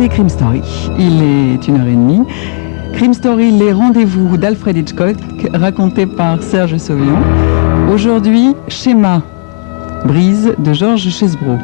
c'est Crime Story. Il est 1h30. Crime Story, les rendez-vous d'Alfred Hitchcock, racontés par Serge Sauvion. Aujourd'hui, Schéma, Brise de Georges Chesebro.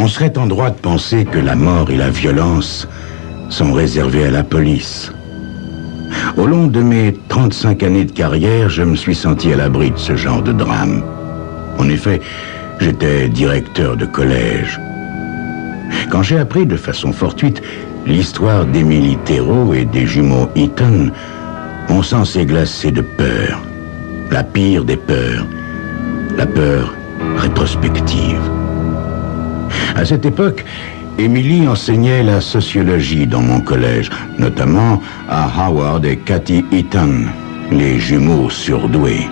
On serait en droit de penser que la mort et la violence sont réservées à la police. Au long de mes 35 années de carrière, je me suis senti à l'abri de ce genre de drame. En effet, j'étais directeur de collège. Quand j'ai appris de façon fortuite l'histoire d'Émilie Thérault et des jumeaux Eaton, mon sang s'est glacé de peur. La pire des peurs, la peur rétrospective. À cette époque, Émilie enseignait la sociologie dans mon collège, notamment à Howard et Cathy Eaton, les jumeaux surdoués.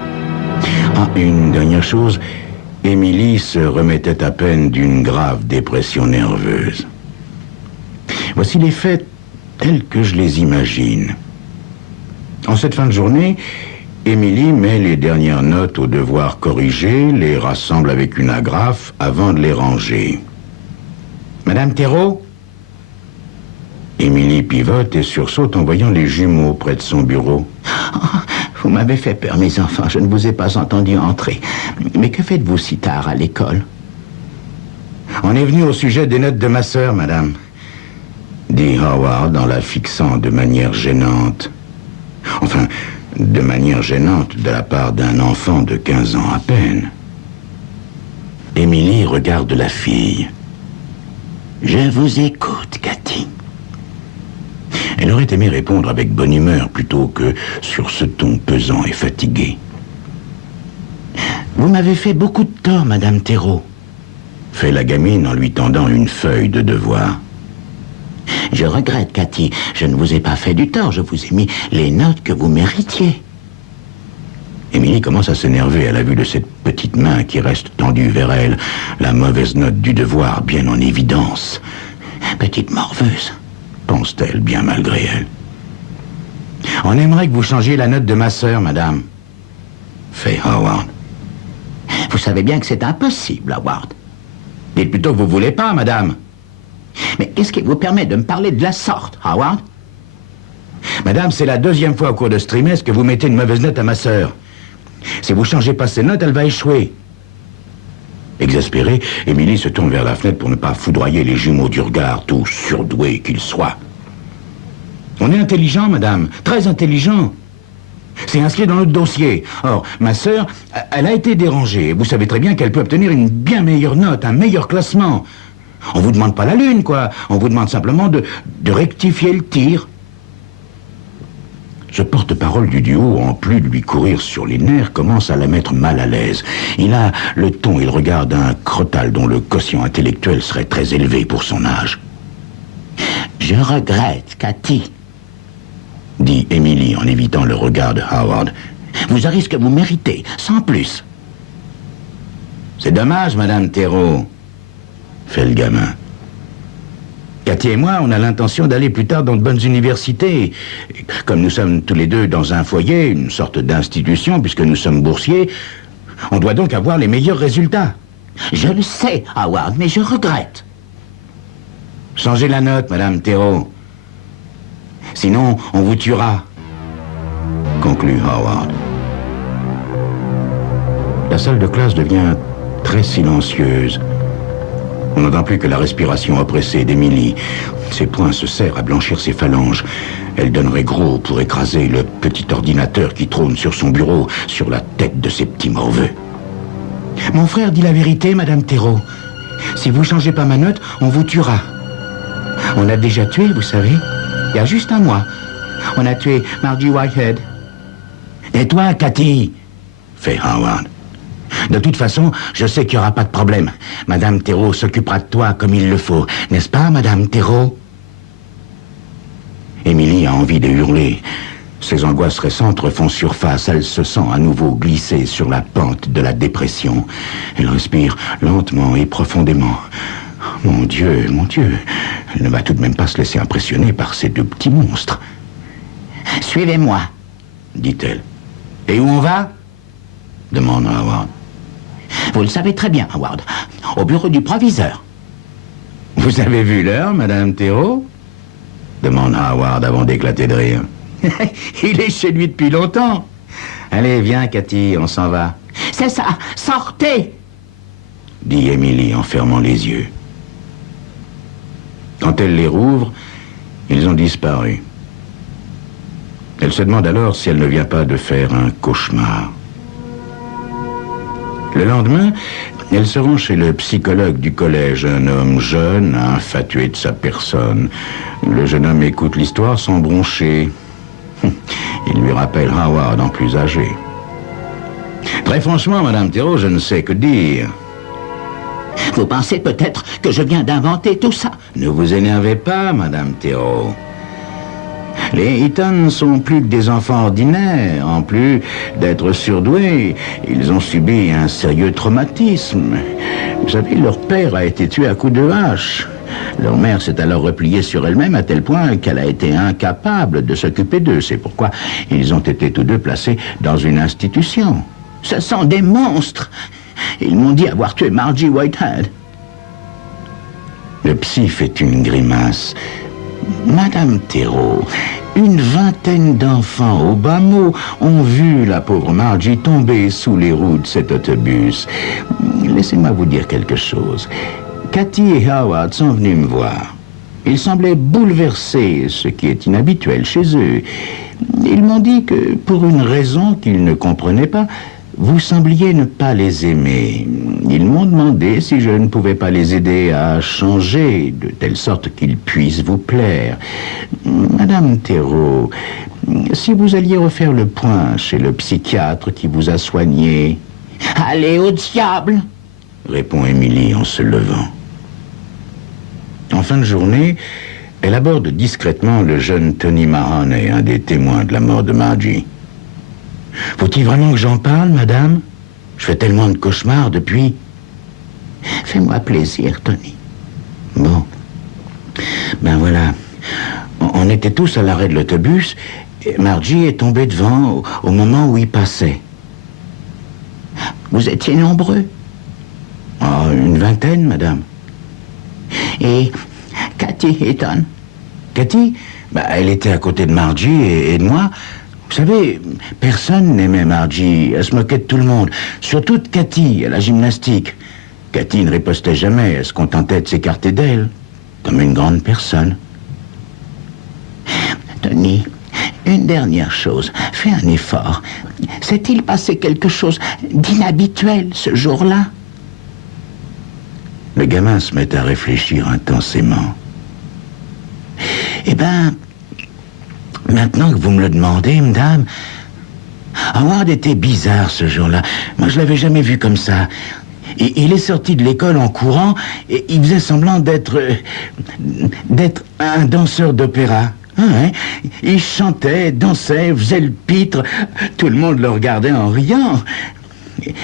Ah, une dernière chose, Émilie se remettait à peine d'une grave dépression nerveuse. Voici les faits tels que je les imagine. En cette fin de journée, Émilie met les dernières notes aux devoirs corrigés, les rassemble avec une agrafe avant de les ranger. Madame Thérault? Émilie pivote et sursaute en voyant les jumeaux près de son bureau. Oh, vous m'avez fait peur, mes enfants. Je ne vous ai pas entendu entrer. Mais que faites-vous si tard à l'école? On est venu au sujet des notes de ma sœur, madame, dit Howard en la fixant de manière gênante. Enfin, de manière gênante de la part d'un enfant de 15 ans à peine. Émilie regarde la fille. Je vous écoute, Cathy. Elle aurait aimé répondre avec bonne humeur plutôt que sur ce ton pesant et fatigué. Vous m'avez fait beaucoup de tort, Madame Thérault, fait la gamine en lui tendant une feuille de devoir. Je regrette, Cathy. Je ne vous ai pas fait du tort. Je vous ai mis les notes que vous méritiez. Émilie commence à s'énerver à la vue de cette petite main qui reste tendue vers elle, la mauvaise note du devoir bien en évidence. Petite morveuse, pense-t-elle bien malgré elle. On aimerait que vous changiez la note de ma sœur, madame, fait Howard. Vous savez bien que c'est impossible, Howard. Dites plutôt que vous voulez pas, madame. Mais qu'est-ce qui vous permet de me parler de la sorte, Howard? Madame, c'est la deuxième fois au cours de ce trimestre que vous mettez une mauvaise note à ma sœur. Si vous changez pas ces notes, elle va échouer. Exaspérée, Émilie se tourne vers la fenêtre pour ne pas foudroyer les jumeaux du regard, tout surdoués qu'ils soient. On est intelligent, madame, très intelligent. C'est inscrit dans notre dossier. Or, ma sœur, elle a été dérangée. Vous savez très bien qu'elle peut obtenir une bien meilleure note, un meilleur classement. On vous demande pas la lune, quoi. On vous demande simplement de rectifier le tir. Ce porte-parole du duo, en plus de lui courir sur les nerfs, commence à la mettre mal à l'aise. Il a le ton et le regard d'un crottal dont le quotient intellectuel serait très élevé pour son âge. Je regrette, Cathy, dit Émilie en évitant le regard de Howard. Vous avez ce que vous méritez, sans plus. C'est dommage, Madame Thérault, fait le gamin. Cathy et moi, on a l'intention d'aller plus tard dans de bonnes universités. Comme nous sommes tous les deux dans un foyer, une sorte d'institution, puisque nous sommes boursiers, on doit donc avoir les meilleurs résultats. Je le sais, Howard, mais je regrette. Changez la note, Madame Thérault. Sinon, on vous tuera, conclut Howard. La salle de classe devient très silencieuse. On n'entend plus que la respiration oppressée d'Émilie. Ses poings se serrent à blanchir ses phalanges. Elle donnerait gros pour écraser le petit ordinateur qui trône sur son bureau, sur la tête de ses petits morveux. Mon frère dit la vérité, Madame Thérault. Si vous changez pas ma note, on vous tuera. On a déjà tué, vous savez. Il y a juste un mois. On a tué Margie Whitehead. Et toi, Cathy, fait Howard. De toute façon, je sais qu'il n'y aura pas de problème. Madame Thérault s'occupera de toi comme il le faut. N'est-ce pas, Madame Thérault? Émilie a envie de hurler. Ses angoisses récentes refont surface. Elle se sent à nouveau glisser sur la pente de la dépression. Elle respire lentement et profondément. Mon Dieu, elle ne va tout de même pas se laisser impressionner par ces deux petits monstres. « Suivez-moi, » dit-elle. « Et où on va ?» demande Howard. « Vous le savez très bien, Howard. Au bureau du proviseur. »« Vous avez vu l'heure, Madame Theroux ?» demande Howard avant d'éclater de rire. « Il est chez lui depuis longtemps. Allez, viens, Cathy, on s'en va. »« C'est ça, sortez !» dit Emily en fermant les yeux. Quand elle les rouvre, ils ont disparu. Elle se demande alors si elle ne vient pas de faire un cauchemar. Le lendemain, elle se rend chez le psychologue du collège, un homme jeune, infatué de sa personne. Le jeune homme écoute l'histoire sans broncher. Il lui rappelle Howard en plus âgé. Très franchement, Madame Theroux, je ne sais que dire. Vous pensez peut-être que je viens d'inventer tout ça? Ne vous énervez pas, Madame Theroux. Les Eaton sont plus que des enfants ordinaires. En plus d'être surdoués, ils ont subi un sérieux traumatisme. Vous savez, leur père a été tué à coups de hache. Leur mère s'est alors repliée sur elle-même à tel point qu'elle a été incapable de s'occuper d'eux. C'est pourquoi ils ont été tous deux placés dans une institution. Ce sont des monstres. Ils m'ont dit avoir tué Margie Whitehead. Le psy fait une grimace. Madame Theroux, une vingtaine d'enfants au bas mot ont vu la pauvre Margie tomber sous les roues de cet autobus. Laissez-moi vous dire quelque chose. Cathy et Howard sont venus me voir. Ils semblaient bouleversés, ce qui est inhabituel chez eux. Ils m'ont dit que, pour une raison qu'ils ne comprenaient pas, vous sembliez ne pas les aimer. Ils m'ont demandé si je ne pouvais pas les aider à changer, de telle sorte qu'ils puissent vous plaire. Madame Theroux, si vous alliez refaire le point chez le psychiatre qui vous a soigné... « Allez au diable !» répond Emily en se levant. En fin de journée, elle aborde discrètement le jeune Tony Mahoney, un des témoins de la mort de Margie. « Faut-il vraiment que j'en parle, madame? Je fais tellement de cauchemars depuis. »« Fais-moi plaisir, Tony. » Bon. Ben voilà. On était tous à l'arrêt de l'autobus et Margie est tombée devant au moment où il passait. Vous étiez nombreux? Oh, une vingtaine, madame. Et Cathy Eaton? Cathy? Ben, elle était à côté de Margie et de moi. Vous savez, personne n'aimait Margie. Elle se moquait de tout le monde. Surtout de Cathy, à la gymnastique. Cathy ne ripostait jamais. Elle se contentait de s'écarter d'elle. Comme une grande personne. Tony, une dernière chose. Fais un effort. S'est-il passé quelque chose d'inhabituel ce jour-là? Le gamin se met à réfléchir intensément. Eh ben, maintenant que vous me le demandez, madame, Howard était bizarre ce jour-là. Moi, je l'avais jamais vu comme ça. Et il est sorti de l'école en courant et il faisait semblant d'être un danseur d'opéra. Hein? Il chantait, dansait, faisait le pitre. Tout le monde le regardait en riant.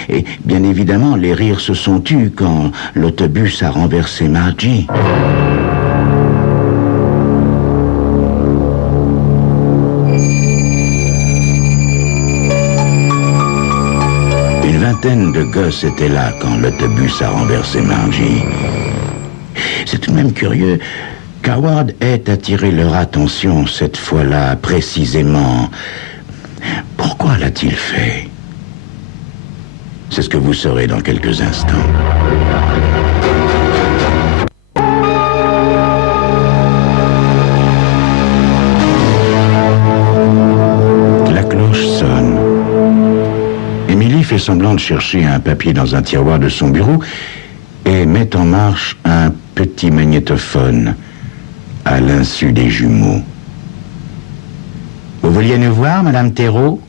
Et bien évidemment, les rires se sont tus quand l'autobus a renversé Margie. Une vingtaine de gosses étaient là quand l'autobus a renversé Margie. C'est tout de même curieux qu'Howard ait attiré leur attention cette fois-là précisément. Pourquoi l'a-t-il fait? C'est ce que vous saurez dans quelques instants. La cloche sonne. Emily fait semblant de chercher un papier dans un tiroir de son bureau et met en marche un petit magnétophone à l'insu des jumeaux. « Vous vouliez nous voir, Madame Theroux ?»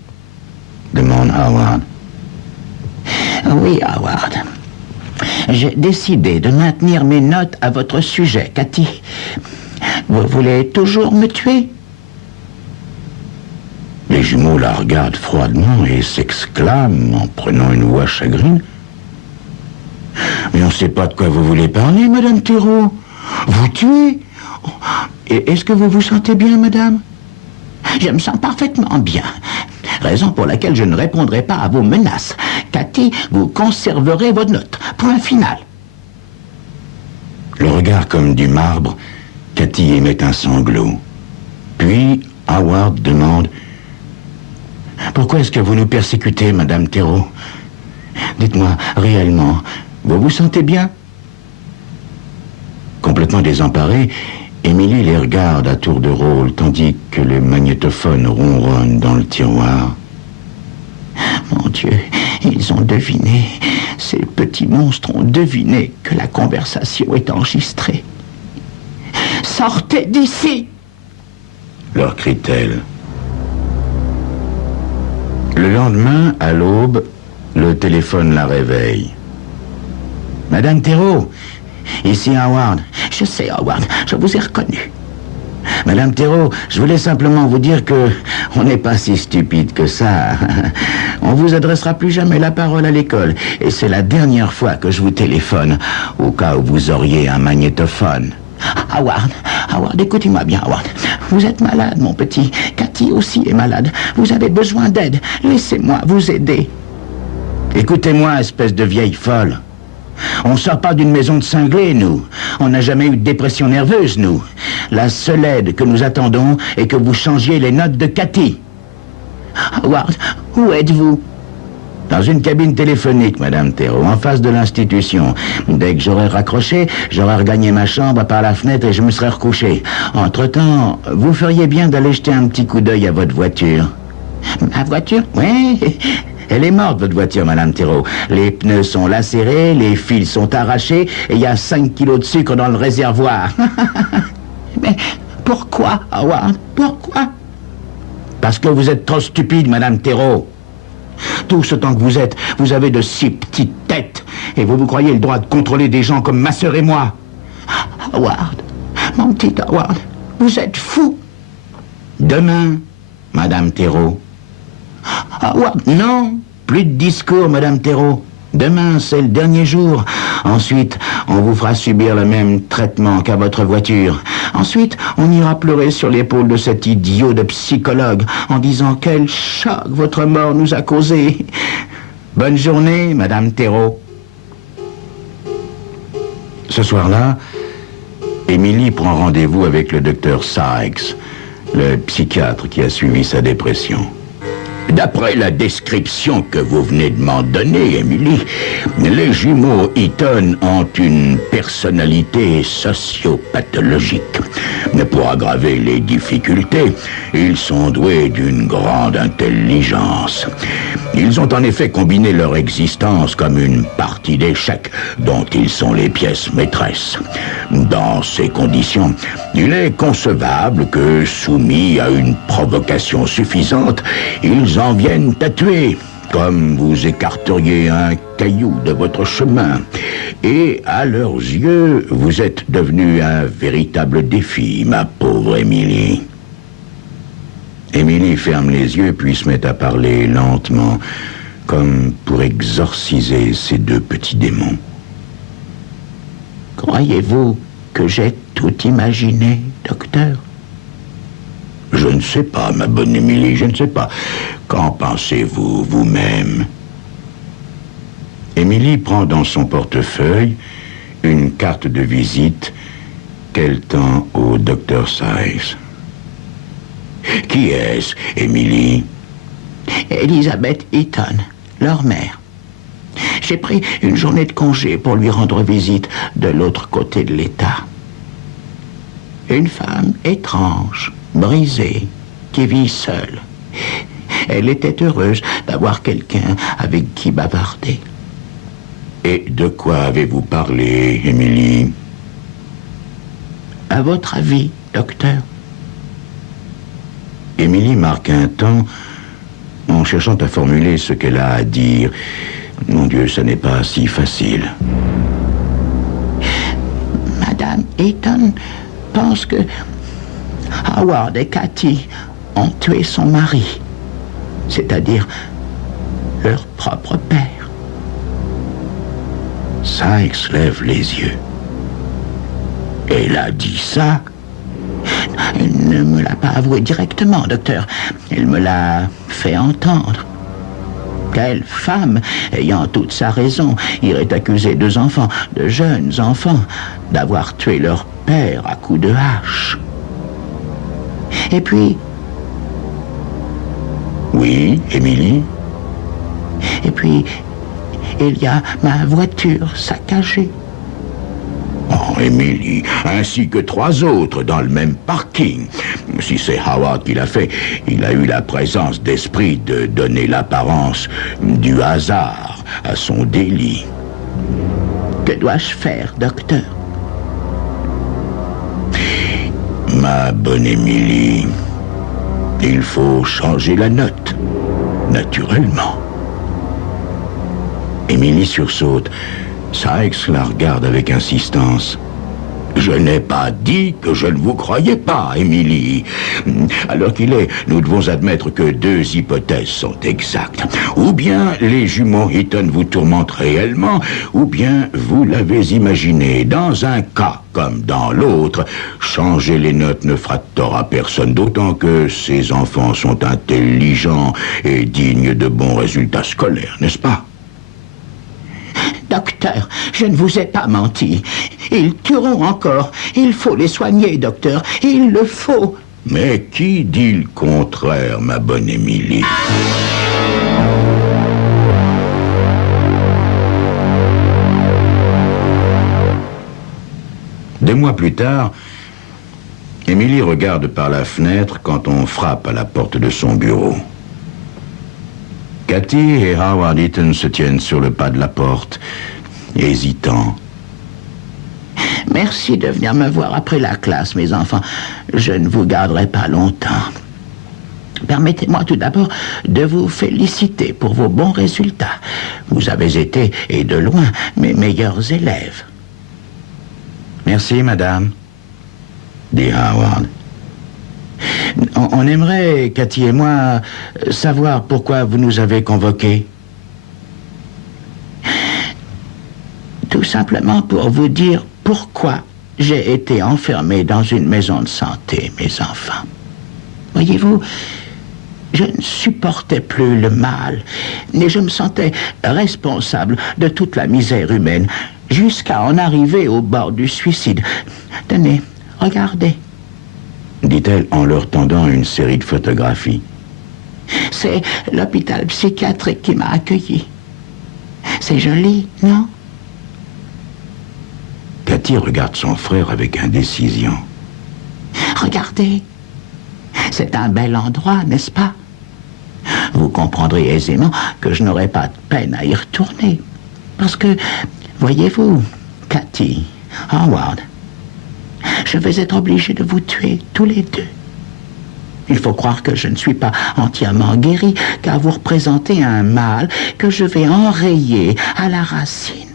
demande Howard. Oui, Howard. J'ai décidé de maintenir mes notes à votre sujet, Cathy. Vous voulez toujours me tuer? jumeau la regarde froidement et s'exclame en prenant une voix chagrine. « Mais on ne sait pas de quoi vous voulez parler, Madame Thérault. Vous tuez? Et est-ce que vous vous sentez bien, Madame? » « Je me sens parfaitement bien. Raison pour laquelle je ne répondrai pas à vos menaces. Cathy, vous conserverez votre note. Point final. » Le regard comme du marbre, Cathy émet un sanglot. Puis Howard demande « Pourquoi est-ce que vous nous persécutez, Madame Thérault? Dites-moi, réellement, vous vous sentez bien ?» Complètement désemparée, Émilie les regarde à tour de rôle, tandis que le magnétophone ronronne dans le tiroir. Mon Dieu, ils ont deviné. Ces petits monstres ont deviné que la conversation est enregistrée. « Sortez d'ici !» leur crie-t-elle. Le lendemain, à l'aube, le téléphone la réveille. « Madame Thérault, ici Howard. »« Je sais, Howard, je vous ai reconnu. » « Madame Thérault, je voulais simplement vous dire que on n'est pas si stupide que ça. On vous adressera plus jamais la parole à l'école. Et c'est la dernière fois que je vous téléphone, au cas où vous auriez un magnétophone. » Howard, écoutez-moi bien, Howard. Vous êtes malade, mon petit. Cathy aussi est malade. Vous avez besoin d'aide. Laissez-moi vous aider. Écoutez-moi, espèce de vieille folle. On sort pas d'une maison de cinglés, nous. On n'a jamais eu de dépression nerveuse, nous. La seule aide que nous attendons est que vous changiez les notes de Cathy. Howard, où êtes-vous? Dans une cabine téléphonique, Madame Thérault, en face de l'institution. Dès que j'aurai raccroché, j'aurai regagné ma chambre par la fenêtre et je me serai recouché. Entre-temps, vous feriez bien d'aller jeter un petit coup d'œil à votre voiture. Ma voiture? Oui. Elle est morte, votre voiture, Madame Thérault. Les pneus sont lacérés, les fils sont arrachés, et il y a 5 kilos de sucre dans le réservoir. Mais pourquoi, Howard? Pourquoi? Parce que vous êtes trop stupide, Madame Thérault. Tout ce temps que vous êtes, vous avez de si petites têtes, et vous croyez le droit de contrôler des gens comme ma sœur et moi. Howard, mon petit Howard, vous êtes fou. Demain, Madame Thérault. Howard, non, plus de discours, Madame Thérault. Demain, c'est le dernier jour. Ensuite, on vous fera subir le même traitement qu'à votre voiture. Ensuite, on ira pleurer sur l'épaule de cet idiot de psychologue en disant quel choc votre mort nous a causé. Bonne journée, Madame Thérault. Ce soir-là, Émilie prend rendez-vous avec le docteur Sykes, le psychiatre qui a suivi sa dépression. D'après la description que vous venez de m'en donner, Émilie, les jumeaux Eaton ont une personnalité sociopathologique. Mais pour aggraver les difficultés, ils sont doués d'une grande intelligence. Ils ont en effet combiné leur existence comme une partie d'échecs dont ils sont les pièces maîtresses. Dans ces conditions, il est concevable que, soumis à une provocation suffisante, ils en viennent à tuer, comme vous écarteriez un caillou de votre chemin. Et à leurs yeux, vous êtes devenu un véritable défi, ma pauvre Émilie. Émilie ferme les yeux puis se met à parler lentement, comme pour exorciser ces deux petits démons. Croyez-vous que j'ai tout imaginé, docteur? Je ne sais pas, ma bonne Émilie, je ne sais pas. Qu'en pensez-vous vous-même? Émilie prend dans son portefeuille une carte de visite qu'elle tend au docteur Sykes. Qui est-ce, Émilie? Elizabeth Eaton, leur mère. J'ai pris une journée de congé pour lui rendre visite de l'autre côté de l'État. Une femme étrange, brisée, qui vit seule. Elle était heureuse d'avoir quelqu'un avec qui bavarder. Et de quoi avez-vous parlé, Émilie? À votre avis, docteur? Émilie marque un temps en cherchant à formuler ce qu'elle a à dire. Mon Dieu, ce n'est pas si facile. Madame Eaton pense que Howard et Cathy ont tué son mari. c'est-à-dire leur propre père. Sykes lève les yeux. Elle a dit ça? Elle ne me l'a pas avoué directement, docteur. Elle me l'a fait entendre. Quelle femme, ayant toute sa raison, irait accuser 2 enfants, de jeunes enfants, d'avoir tué leur père à coups de hache? Et puis... Oui, Émilie? Et puis, il y a ma voiture saccagée. Oh, Émilie, ainsi que 3 autres dans le même parking. Si c'est Howard qui l'a fait, il a eu la présence d'esprit de donner l'apparence du hasard à son délit. Que dois-je faire, docteur? Ma bonne Émilie, il faut changer la note, naturellement. Émilie sursaute. Sykes la regarde avec insistance. Je n'ai pas dit que je ne vous croyais pas, Émilie. Alors qu'il est, nous devons admettre que 2 hypothèses sont exactes. Ou bien les jumeaux Eaton vous tourmentent réellement, ou bien vous l'avez imaginé. Dans un cas comme dans l'autre, changer les notes ne fera de tort à personne, d'autant que ces enfants sont intelligents et dignes de bons résultats scolaires, n'est-ce pas? Docteur, je ne vous ai pas menti. Ils tueront encore. Il faut les soigner, docteur. Il le faut. Mais qui dit le contraire, ma bonne Émilie? Des mois plus tard, Émilie regarde par la fenêtre quand on frappe à la porte de son bureau. Cathy et Howard Eaton se tiennent sur le pas de la porte, hésitants. Merci de venir me voir après la classe, mes enfants. Je ne vous garderai pas longtemps. Permettez-moi tout d'abord de vous féliciter pour vos bons résultats. Vous avez été, et de loin, mes meilleurs élèves. Merci, madame, dit Howard. On aimerait, Cathy et moi, savoir pourquoi vous nous avez convoqués. Tout simplement pour vous dire pourquoi j'ai été enfermé dans une maison de santé, mes enfants. Voyez-vous, je ne supportais plus le mal, et je me sentais responsable de toute la misère humaine, jusqu'à en arriver au bord du suicide. Tenez, regardez, dit-elle en leur tendant une série de photographies. C'est l'hôpital psychiatrique qui m'a accueilli. C'est joli, non? Cathy regarde son frère avec indécision. Regardez, c'est un bel endroit, n'est-ce pas? Vous comprendrez aisément que je n'aurai pas de peine à y retourner. Parce que, voyez-vous, Cathy, Howard, je vais être obligé de vous tuer tous les 2. Il faut croire que je ne suis pas entièrement guéri, car vous représentez un mal que je vais enrayer à la racine.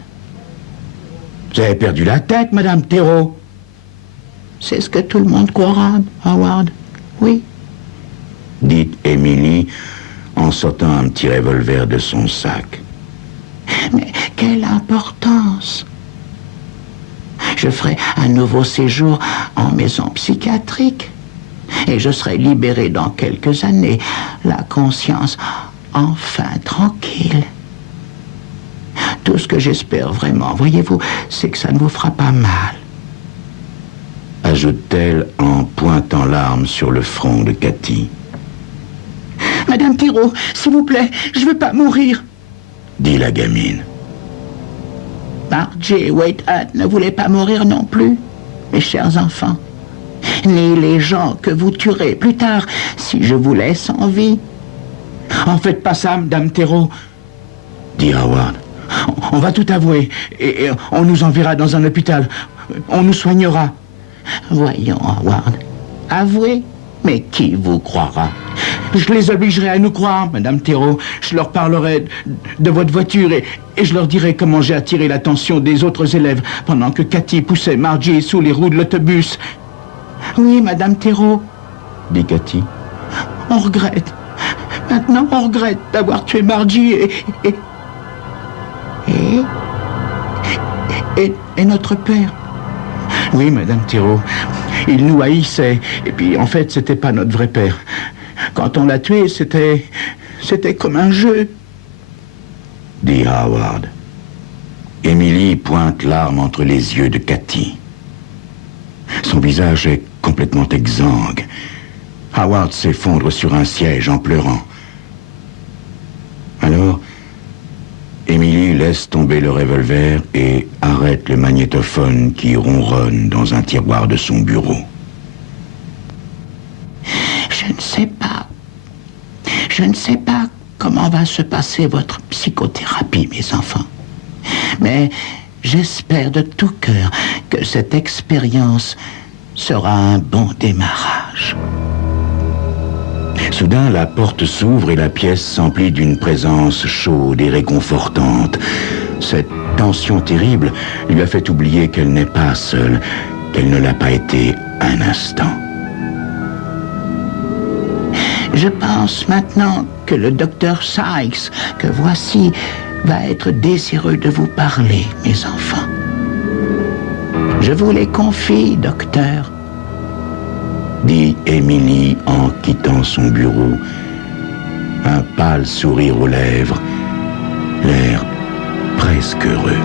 Vous avez perdu la tête, Madame Thérault. C'est ce que tout le monde croira, Howard. Oui. Dit Émilie en sortant un petit revolver de son sac. Mais quelle importance! Je ferai un nouveau séjour en maison psychiatrique et je serai libéré dans quelques années, la conscience enfin tranquille. Tout ce que j'espère vraiment, voyez-vous, c'est que ça ne vous fera pas mal. Ajoute-t-elle en pointant l'arme sur le front de Cathy. Madame Thérault, s'il vous plaît, je ne veux pas mourir, dit la gamine. Margie et Whitehead ne voulaient pas mourir non plus, mes chers enfants. Ni les gens que vous tuerez plus tard si je vous laisse en vie. En faites pas ça, Madame Thérault, dit Howard. On va tout avouer et on nous enverra dans un hôpital. On nous soignera. Voyons, Howard. Avouez, mais qui vous croira? Je les obligerai à nous croire, Madame Thérault. Je leur parlerai de votre voiture et je leur dirai comment j'ai attiré l'attention des autres élèves pendant que Cathy poussait Margie sous les roues de l'autobus. Oui, Madame Thérault, dit Cathy. On regrette, Maintenant, on regrette d'avoir tué Margie et notre père. Oui, Madame Thiraud, il nous haïssait. Et puis, en fait, c'était pas notre vrai père. Quand on l'a tué, c'était comme un jeu. Dit Howard. Emily pointe l'arme entre les yeux de Cathy. Son visage est complètement exsangue. Howard s'effondre sur un siège en pleurant. Alors, Emily laisse tomber le revolver et arrête le magnétophone qui ronronne dans un tiroir de son bureau. Je ne sais pas comment va se passer votre psychothérapie, mes enfants. Mais j'espère de tout cœur que cette expérience sera un bon démarrage. Soudain, la porte s'ouvre et la pièce s'emplit d'une présence chaude et réconfortante. Cette tension terrible lui a fait oublier qu'elle n'est pas seule, qu'elle ne l'a pas été un instant. Je pense maintenant que le docteur Sykes, que voici, va être désireux de vous parler, mes enfants. Je vous les confie, docteur, dit Emily en quittant son bureau, un pâle sourire aux lèvres, l'air presque heureux.